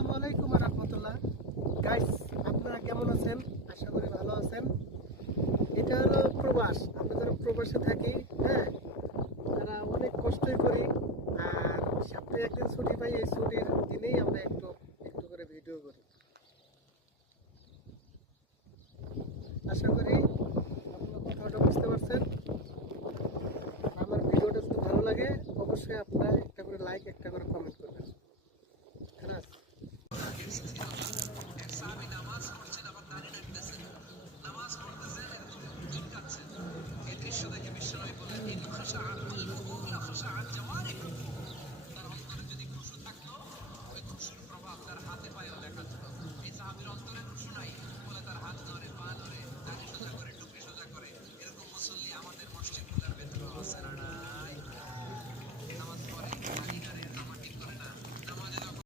আসসালামু আলাইকুম রাহমাতুল্লাহ। গাইস, আপনারা কেমন আছেন? আশা করি ভালো আছেন। এটা হলো প্রবাস। আমরা যারা প্রবাসে থাকি, তারা অনেক কষ্টই করি। আর সপ্তাহে একদিন ছুটি পাই, এই ছুটির